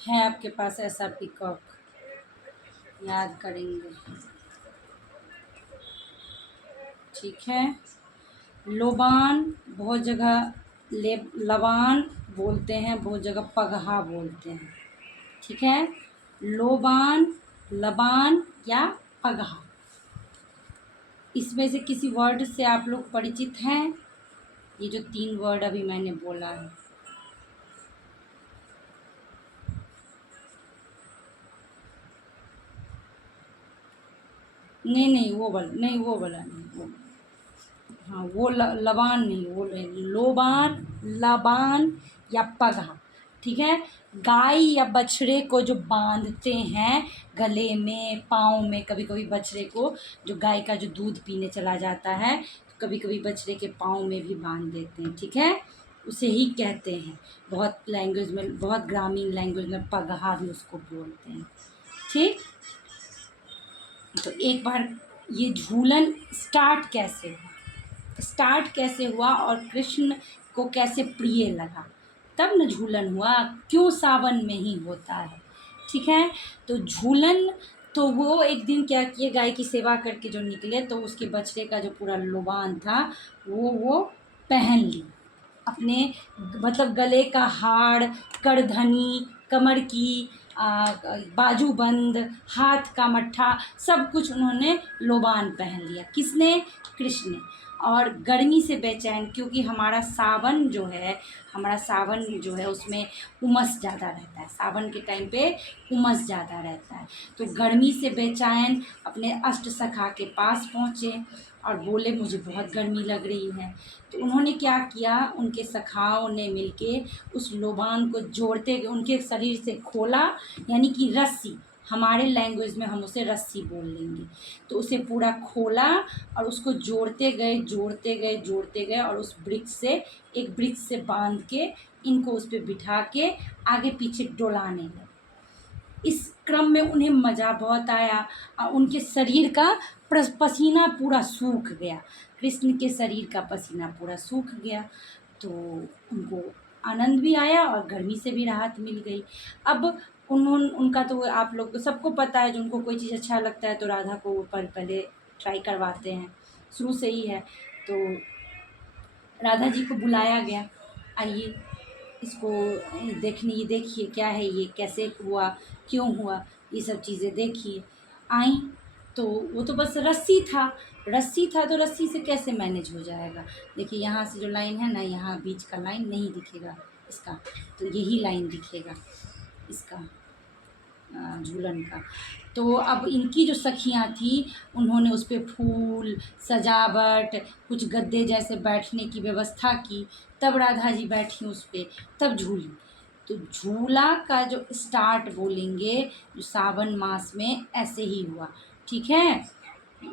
है आपके पास ऐसा पीकॉक? याद करेंगे। ठीक है। लोबान बहुत जगह लबान बोलते हैं, बहुत जगह पगहा बोलते हैं। ठीक है। लोबान, लबान या पगहा, इसमें से किसी वर्ड से आप लोग परिचित हैं? ये जो 3 वर्ड अभी मैंने बोला है। नहीं नहीं वो वाला नहीं, वो वाला नहीं, वो, हाँ वो लबान नहीं, वो लोबान, लबान या पगहा। ठीक है। गाय या बछड़े को जो बांधते हैं गले में, पाँव में, कभी कभी बछड़े को, जो गाय का जो दूध पीने चला जाता है तो कभी कभी बछड़े के पाँव में भी बांध देते हैं। ठीक है। उसे ही कहते हैं, बहुत लैंग्वेज में, बहुत ग्रामीण लैंग्वेज में पगहा भी उसको बोलते हैं। ठीक। तो एक बार ये झूलन स्टार्ट कैसे हुआ और कृष्ण को कैसे प्रिय लगा, तब न झूलन हुआ। क्यों सावन में ही होता है। ठीक है। तो झूलन, तो वो एक दिन क्या किए, गाय की सेवा करके जो निकले तो उसके बछड़े का जो पूरा लोबान था वो पहन ली अपने, मतलब गले का हार, करधनी, कमर की बाजूबंद, हाथ का मट्ठा, सब कुछ उन्होंने लोबान पहन लिया। किसने? कृष्ण ने। और गर्मी से बेचैन, क्योंकि हमारा सावन जो है उसमें उमस ज़्यादा रहता है, सावन के टाइम पे उमस ज़्यादा रहता है। तो गर्मी से बेचैन अपने अष्ट सखा के पास पहुँचे और बोले मुझे बहुत गर्मी लग रही है। तो उन्होंने क्या किया, उनके सखाओं ने मिलके उस लोबान को जोड़ते उनके शरीर से खोला, यानी कि रस्सी, हमारे लैंग्वेज में हम उसे रस्सी बोल लेंगे। तो उसे पूरा खोला और उसको जोड़ते गए और उस वृक्ष से, एक वृक्ष से बांध के इनको उस पर बिठा के आगे पीछे डोलाने लगे। इस क्रम में उन्हें मज़ा बहुत आया और उनके शरीर का पसीना पूरा सूख गया, कृष्ण के शरीर का पसीना पूरा सूख गया। तो उनको आनंद भी आया और गर्मी से भी राहत मिल गई। अब उनका तो आप लोग को सबको पता है, जो उनको कोई चीज़ अच्छा लगता है तो राधा को वो पहले ट्राई करवाते हैं, शुरू से ही है। तो राधा जी को बुलाया गया, आइए इसको देखने, ये देखिए क्या है, ये कैसे हुआ, क्यों हुआ, ये सब चीज़ें देखिए। आई तो वो तो बस रस्सी था तो रस्सी से कैसे मैनेज हो जाएगा। देखिए यहाँ से जो लाइन है ना, यहाँ बीच का लाइन नहीं दिखेगा इसका, तो यही लाइन दिखेगा इसका झूलन का। तो अब इनकी जो सखियाँ थी उन्होंने उस पे फूल, सजावट, कुछ गद्दे जैसे बैठने की व्यवस्था की, तब राधा जी बैठी उस पे, तब झूली। तो झूला का जो स्टार्ट बोलेंगे, जो सावन मास में ऐसे ही हुआ। ठीक है।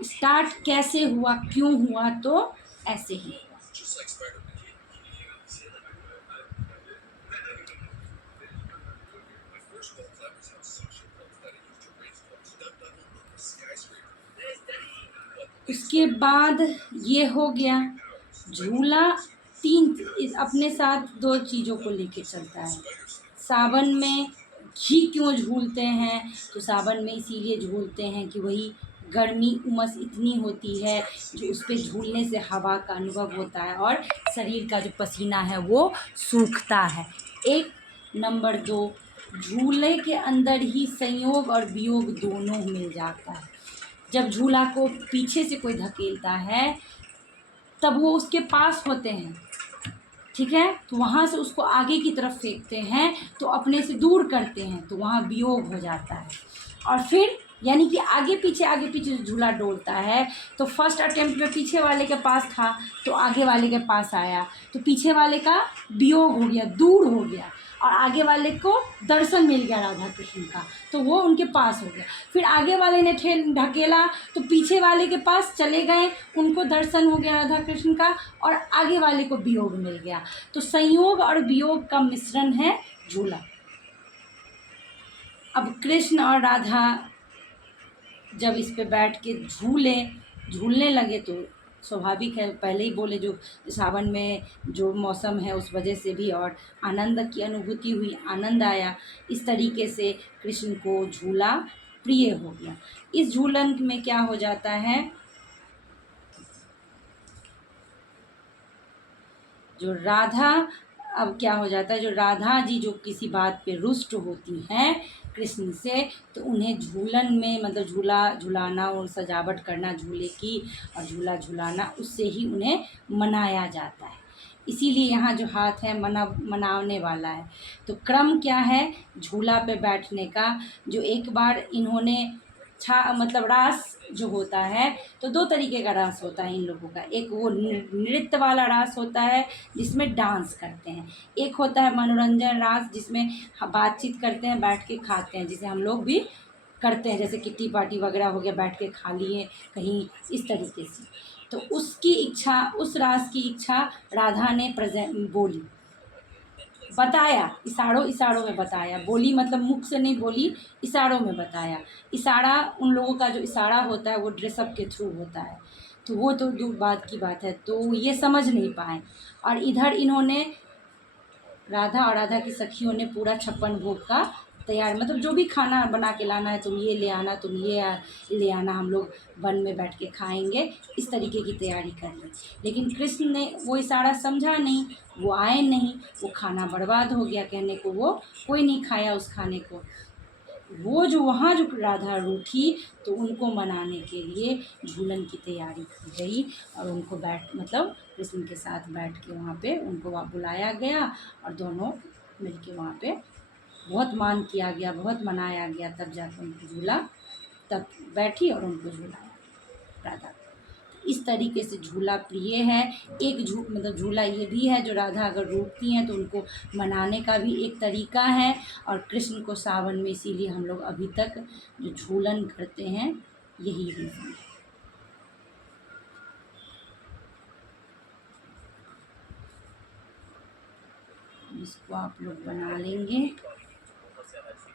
स्टार्ट कैसे हुआ, क्यों हुआ, तो ऐसे ही हुआ। उसके बाद ये हो गया झूला। अपने साथ 2 चीज़ों को लेके चलता है। सावन में घी क्यों झूलते हैं, तो सावन में इसीलिए झूलते हैं कि वही गर्मी, उमस इतनी होती है जो उस पे झूलने से हवा का अनुभव होता है और शरीर का जो पसीना है वो सूखता है। एक। नंबर 2, झूले के अंदर ही संयोग और वियोग दोनों मिल जाता है। जब झूला को पीछे से कोई धकेलता है तब वो उसके पास होते हैं, ठीक है, तो वहाँ से उसको आगे की तरफ फेंकते हैं तो अपने से दूर करते हैं, तो वहाँ वियोग हो जाता है। और फिर यानी कि आगे पीछे झूला डोलता है, तो फर्स्ट अटेम्प्ट में पीछे वाले के पास था तो आगे वाले के पास आया, तो पीछे वाले का वियोग हो गया, दूर हो गया, और आगे वाले को दर्शन मिल गया राधा कृष्ण का, तो वो उनके पास हो गया। फिर आगे वाले ने ढकेला तो पीछे वाले के पास चले गए, उनको दर्शन हो गया राधा कृष्ण का, और आगे वाले को वियोग मिल गया। तो संयोग और वियोग का मिश्रण है झूला। अब कृष्ण और राधा जब इस पे बैठ के झूलने लगे तो स्वाभाविक है, पहले ही बोले जो सावन में जो मौसम है उस वजह से भी और आनंद की अनुभूति हुई, आनंद आया। इस तरीके से कृष्ण को झूला प्रिय हो गया। इस झूलन में क्या हो जाता है, जो राधा, अब क्या हो जाता है, जो राधा जी जो किसी बात पे रुष्ट होती हैं कृष्ण से, तो उन्हें झूलन में मतलब झूला झुलाना और सजावट करना झूले की और झूला झुलाना, उससे ही उन्हें मनाया जाता है। इसीलिए यहाँ जो हाथ है मनाने वाला है। तो क्रम क्या है झूला पे बैठने का, जो एक बार इन्होंने मतलब रास जो होता है, तो दो तरीके का रास होता है इन लोगों का। एक वो नृत्य वाला रास होता है जिसमें डांस करते हैं, एक होता है मनोरंजन रास जिसमें बातचीत करते हैं, बैठ के खाते हैं, जिसे हम लोग भी करते हैं, जैसे किट्टी पार्टी वगैरह हो गया, बैठ के खा लिए कहीं, इस तरीके से। तो उसकी इच्छा, उस रास की इच्छा राधा ने बोली, बताया, इशारों इशारों में बताया, बोली मतलब मुख से नहीं बोली, इशारों में बताया। इशारा, उन लोगों का जो इशारा होता है वो ड्रेसअप के थ्रू होता है, तो वो तो दूर बात की बात है, तो ये समझ नहीं पाए। और इधर इन्होंने, राधा और राधा की सखियों ने पूरा 56 भोग का तैयार, मतलब जो भी खाना बना के लाना है, तुम ये ले आना, तुम ये ले आना, हम लोग वन में बैठ के खाएंगे, इस तरीके की तैयारी कर ली। लेकिन कृष्ण ने वो इशारा समझा नहीं, वो आए नहीं, वो खाना बर्बाद हो गया, कहने को वो कोई नहीं खाया उस खाने को। वो जो वहाँ जो राधा रूठी, तो उनको मनाने के लिए झूलन की तैयारी की गई और उनको मतलब कृष्ण के साथ बैठ के वहाँ पे उनको वहाँ बुलाया गया और दोनों मिल के वहाँ पे बहुत मान किया गया, बहुत मनाया गया, तब जाकर उनको झूला, तब बैठी और उनको झूलाया राधा। इस तरीके से झूला प्रिय है। एक मतलब झूला ये भी है, जो राधा अगर रूठती हैं तो उनको मनाने का भी एक तरीका है। और कृष्ण को सावन में इसीलिए हम लोग अभी तक जो झूलन करते हैं, यही रीज़न है। इसको आप लोग बना लेंगे।